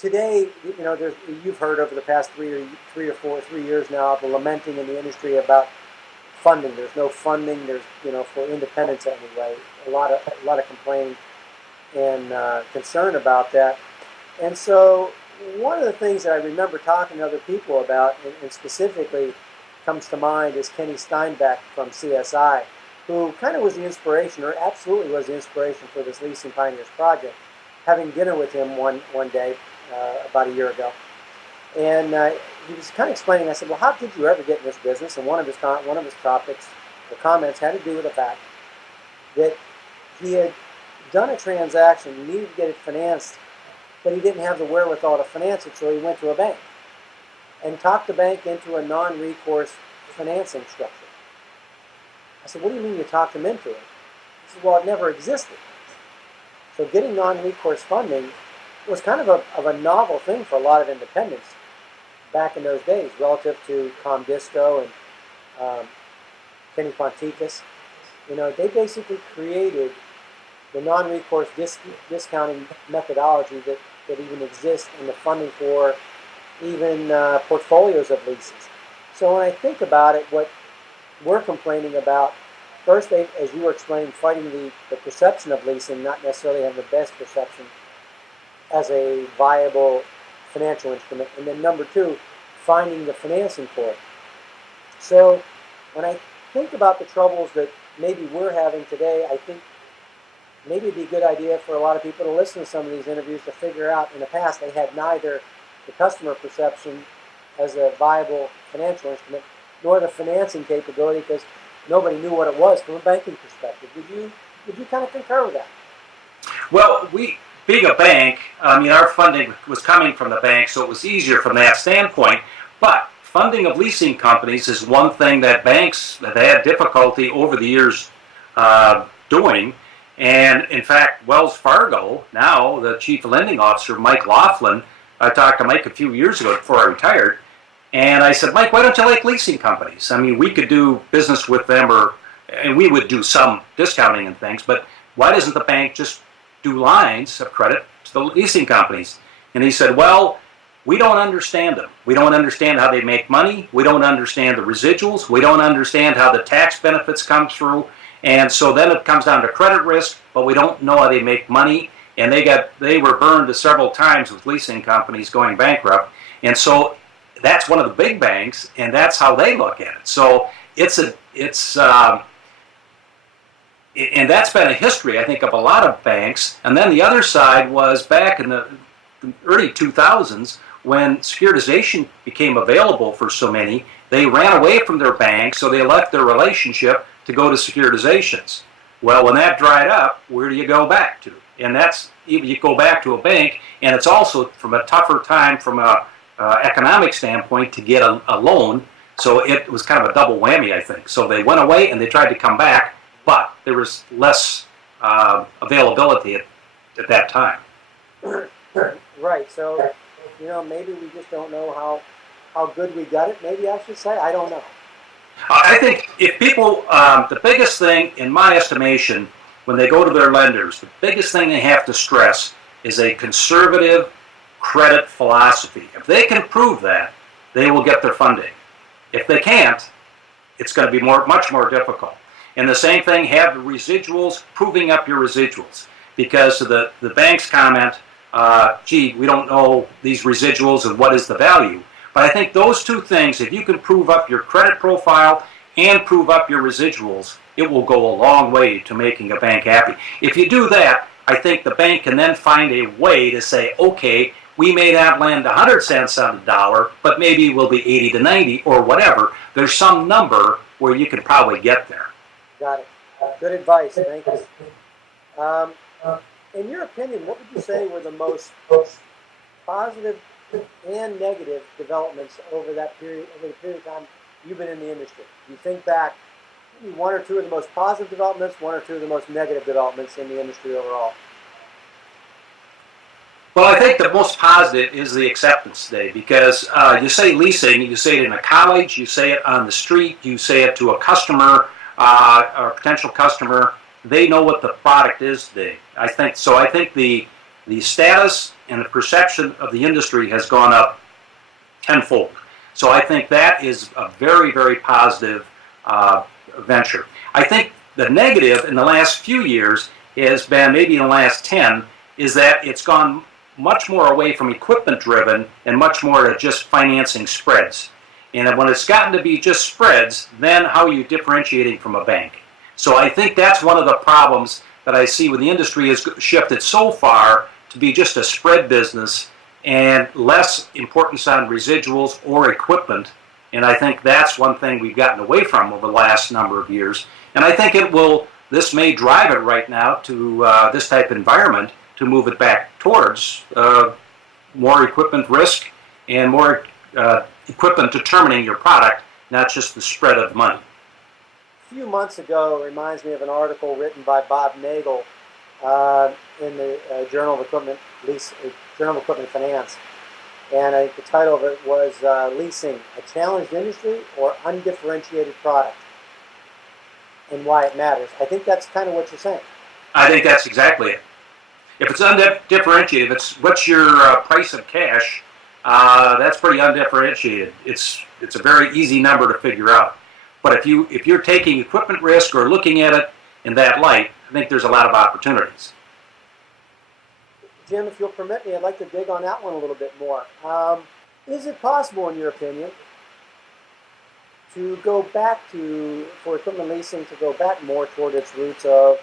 today, you've heard over the past 3 years now of the lamenting in the industry about funding. There's no funding. There's, for independents anyway, a lot of complaining and concern about that. And so one of the things that I remember talking to other people about, and specifically comes to mind, is Kenny Steinbeck from CSI, who kind of was the inspiration, or absolutely was the inspiration for this Leasing Pioneers project. Having dinner with him one day about a year ago, and he was kind of explaining. I said, "Well, how did you ever get in this business?" And one of his topics or comments had to do with the fact that he had done a transaction, he needed to get it financed, but he didn't have the wherewithal to finance it, so he went to a bank and talked the bank into a non-recourse financing structure. I said, "What do you mean you talked him into it?" He said, "Well, it never existed." So getting non-recourse funding was kind of a novel thing for a lot of independents back in those days, relative to Comdisco and Kenny Ponticus. They basically created the non-recourse discounting methodology that even exists in the funding for even portfolios of leases. So when I think about it, what we're complaining about, first, as you were explaining, fighting the perception of leasing, not necessarily having the best perception as a viable financial instrument. And then number two, finding the financing for it. So when I think about the troubles that maybe we're having today, I think maybe it'd be a good idea for a lot of people to listen to some of these interviews to figure out, in the past, they had neither the customer perception as a viable financial instrument, nor the financing capability, because nobody knew what it was from a banking perspective. Would you kind of concur with that? Well, being a bank, our funding was coming from the bank, so it was easier from that standpoint. But funding of leasing companies is one thing that banks have had difficulty over the years doing. And in fact, Wells Fargo, now the chief lending officer, Mike Laughlin, I talked to Mike a few years ago before I retired, and I said, "Mike, why don't you like leasing companies? We could do business with them, and we would do some discounting and things, but why doesn't the bank just do lines of credit to the leasing companies?" And he said, "Well, we don't understand them. We don't understand how they make money. We don't understand the residuals. We don't understand how the tax benefits come through. And so then it comes down to credit risk, but we don't know how they make money." And they were burned several times with leasing companies going bankrupt. And so that's one of the big banks, and that's how they look at it. So and that's been a history, I think, of a lot of banks. And then the other side was back in the early 2000s, when securitization became available for so many, they ran away from their bank, so they left their relationship to go to securitizations. Well, when that dried up, where do you go back to? And that's, you go back to a bank, and it's also from a tougher time from a economic standpoint to get a loan. So it was kind of a double whammy, I think. So they went away and they tried to come back, but there was less availability at that time. Right. So, maybe we just don't know how good we got it. Maybe I should say, I don't know. I think if people, the biggest thing, in my estimation, when they go to their lenders, the biggest thing they have to stress is a conservative credit philosophy. If they can prove that, they will get their funding. If they can't, it's going to be much more difficult. And the same thing, have the residuals, proving up your residuals. Because the bank's comment, gee, we don't know these residuals and what is the value. But I think those two things, if you can prove up your credit profile and prove up your residuals, it will go a long way to making a bank happy. If you do that, I think the bank can then find a way to say, okay, we may not land 100 cents on the dollar, but maybe we'll be 80 to 90 or whatever. There's some number where you can probably get there. Got it. Good advice. Thank you. In your opinion, what would you say were the most positive and negative developments over the period of time you've been in the industry? You think back, maybe one or two of the most positive developments, one or two of the most negative developments in the industry overall. Well, I think the most positive is the acceptance today, because you say leasing, you say it in a college, you say it on the street, you say it to a customer or a potential customer. They know what the product is today. I think the status and the perception of the industry has gone up tenfold. So I think that is a very, very positive venture. I think the negative in the last few years has been, maybe in the last 10, is that it's gone much more away from equipment driven and much more to just financing spreads. And when it's gotten to be just spreads, then how are you differentiating from a bank? So I think that's one of the problems that I see when the industry has shifted so far to be just a spread business and less importance on residuals or equipment. And I think that's one thing we've gotten away from over the last number of years. And I think this may drive it right now to this type of environment to move it back towards more equipment risk and more equipment determining your product, not just the spread of money. A few months ago, it reminds me of an article written by Bob Nagel in the Journal of Equipment Finance, and I think the title of it was "Leasing: A Challenged Industry or Undifferentiated Product, and Why It Matters." I think that's kind of what you're saying. I think that's exactly it. If it's undifferentiated, what's your price of cash? That's pretty undifferentiated. It's a very easy number to figure out. But if you're taking equipment risk or looking at it in that light, I think there's a lot of opportunities. Jim, if you'll permit me, I'd like to dig on that one a little bit more. Is it possible, in your opinion, to go back for equipment leasing, to go back more toward its roots of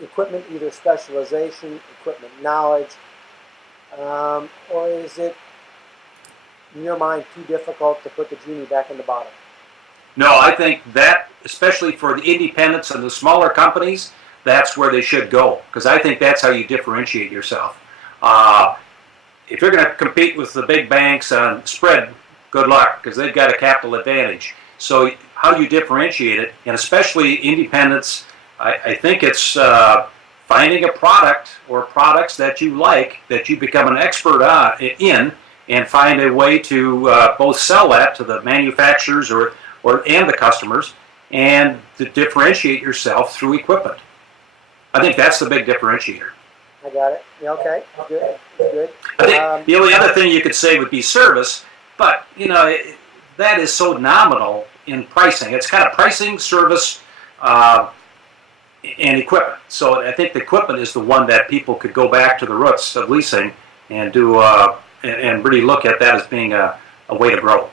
equipment, either specialization, equipment knowledge, or is it, in your mind, too difficult to put the genie back in the bottle? No, I think that, especially for the independents and the smaller companies, that's where they should go, because I think that's how you differentiate yourself. If you're going to compete with the big banks on spread, good luck, because they've got a capital advantage. So how do you differentiate it? And especially independents, I think it's finding a product or products that you like, that you become an expert in, and find a way to both sell that to the manufacturers and the customers, and to differentiate yourself through equipment. I think that's the big differentiator. I got it. Yeah, okay, good. I think the only other thing you could say would be service, but that is so nominal in pricing. It's kind of pricing, service, and equipment. So I think the equipment is the one that people could go back to the roots of leasing and do and really look at that as being a way to grow.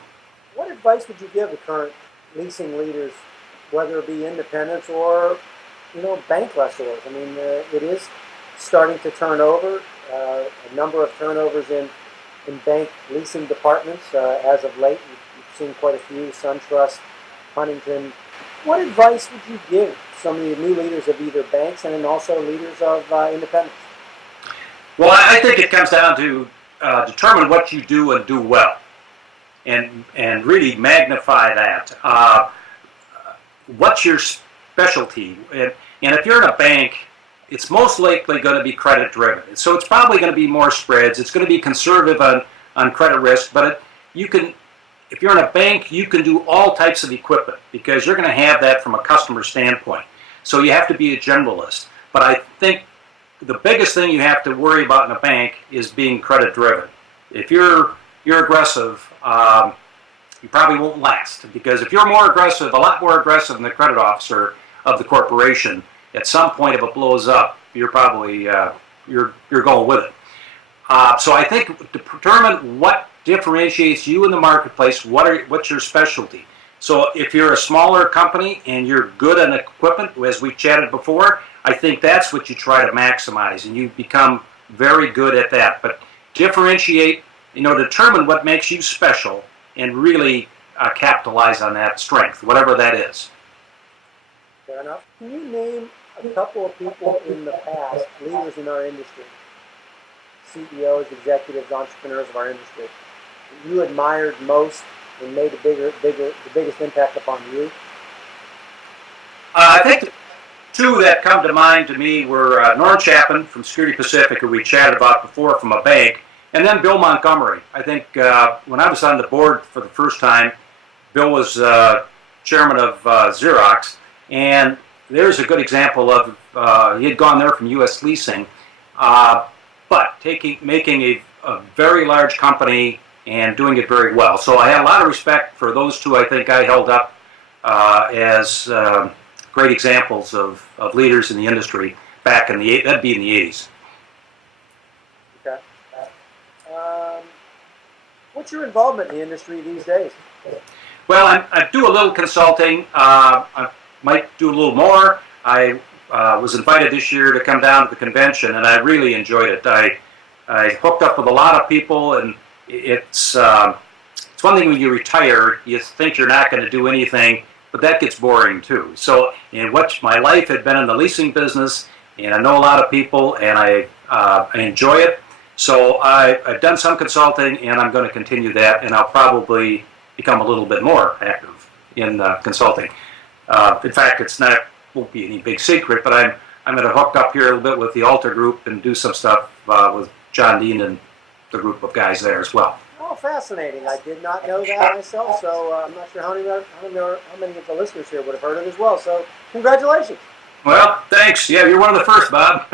What advice would you give the current leasing leaders, whether it be independents or bank lessors? I mean, it is starting to turn over. A number of turnovers in bank leasing departments as of late. You've seen quite a few: SunTrust, Huntington. What advice would you give some of the new leaders of either banks and then also leaders of independents? Well, I think it comes down to determine what you do and do well, and really magnify that. What's your specialty? And if you're in a bank, it's most likely going to be credit driven. So it's probably going to be more spreads. It's going to be conservative on credit risk, but if you're in a bank, you can do all types of equipment because you're going to have that from a customer standpoint. So you have to be a generalist. But I think the biggest thing you have to worry about in a bank is being credit driven. If you're aggressive, you probably won't last, because if you're more aggressive, a lot more aggressive than the credit officer of the corporation, at some point if it blows up, you're probably you're going with it. So I think to determine what differentiates you in the marketplace, what's your specialty. So if you're a smaller company and you're good on equipment, as we chatted before, I think that's what you try to maximize, and you become very good at that. But differentiate, determine what makes you special, and really capitalize on that strength, whatever that is. Fair enough. Can you name a couple of people in the past, leaders in our industry, CEOs, executives, entrepreneurs of our industry, that you admired most and made the biggest impact upon you? I think the two that come to mind to me were Norm Chapman from Security Pacific, who we chatted about before, from a bank, and then Bill Montgomery. I think when I was on the board for the first time, Bill was chairman of Xerox, and there's a good example of, he had gone there from U.S. Leasing. but making a very large company and doing it very well. So I had a lot of respect for those two. I think I held up as great examples of leaders in the industry back in that'd be in the 80s. Okay. What's your involvement in the industry these days? Well, I do a little consulting. I might do a little more. I was invited this year to come down to the convention, and I really enjoyed it. I hooked up with a lot of people, and it's one thing when you retire, you think you're not going to do anything, but that gets boring too. So, my life had been in the leasing business, and I know a lot of people, and I enjoy it. So I've done some consulting, and I'm going to continue that, and I'll probably become a little bit more active in consulting. In fact, won't be any big secret, but I'm going to hook up here a little bit with the Alta Group and do some stuff with John Dean and the group of guys there as well. Oh, fascinating! I did not know that myself, so I'm not sure how many of the listeners here would have heard it as well. So, congratulations! Well, thanks. Yeah, you're one of the first, Bob.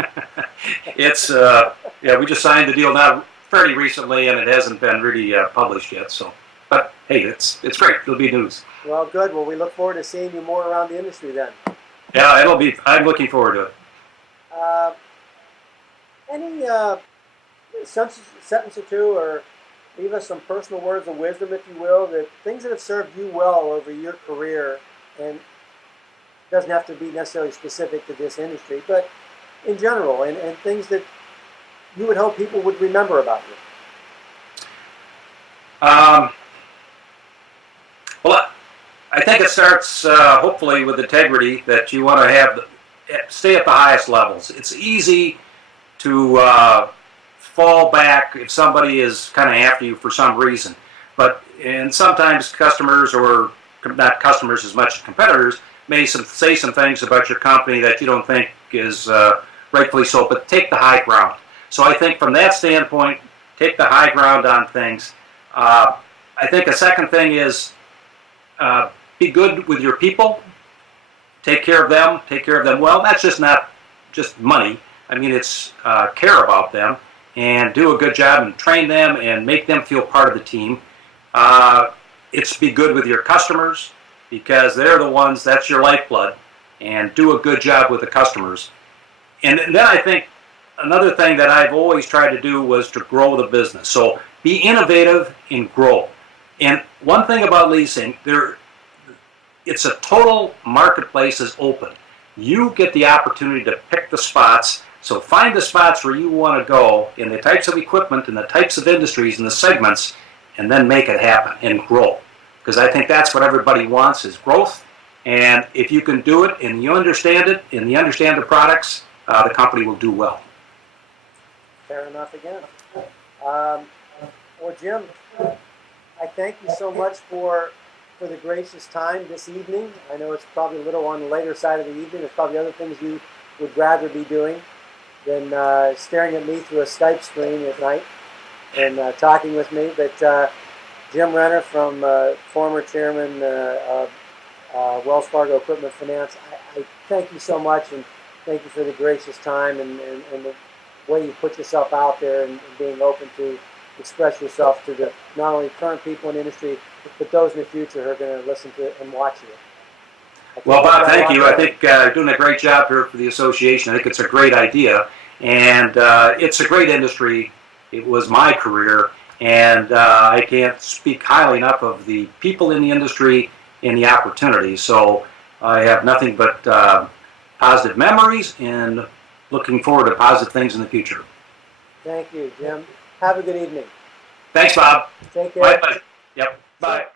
It's we just signed the deal now fairly recently, and it hasn't been really published yet. So, but hey, it's great. It'll be news. Well, good. Well, we look forward to seeing you more around the industry then. Yeah, it'll be. I'm looking forward to it. Any sentence or two, or leave us some personal words of wisdom, if you will, that things that have served you well over your career, and it doesn't have to be necessarily specific to this industry, but in general, and things that you would hope people would remember about you. Well, I think it starts hopefully with integrity, that you want to stay at the highest levels. It's easy to fall back if somebody is kind of after you for some reason, and sometimes customers, or not customers as much as competitors, may say some things about your company that you don't think is rightfully so, but take the high ground. So I think from that standpoint, take the high ground on things. I think a second thing is be good with your people. Take care of them well. That's not just money. I mean, it's care about them and do a good job and train them and make them feel part of the team. It's be good with your customers, because they're the ones, that's your lifeblood, and do a good job with the customers. And then I think another thing that I've always tried to do was to grow the business. So be innovative and grow. And one thing about leasing, it's a total marketplace is open. You get the opportunity to pick the spots. So find the spots where you want to go in the types of equipment and the types of industries and the segments, and then make it happen and grow. Because I think that's what everybody wants, is growth. And if you can do it and you understand it and you understand the products, the company will do well. Fair enough again. Well, Jim, I thank you so much for the gracious time this evening. I know it's probably a little on the later side of the evening. There's probably other things you would rather be doing than staring at me through a Skype screen at night and talking with me. But Jim Renner, from former chairman of Wells Fargo Equipment Finance, I thank you so much, and thank you for the gracious time and the way you put yourself out there and being open to express yourself to the not only current people in the industry, but those in the future who are going to listen to and watch you. Well, Bob, thank you. I think you're doing a great job here for the association. I think it's a great idea, and it's a great industry. It was my career, and I can't speak highly enough of the people in the industry and the opportunities. So I have nothing but positive memories and looking forward to positive things in the future. Thank you, Jim. Have a good evening. Thanks, Bob. Take care. My pleasure. Yep. Bye.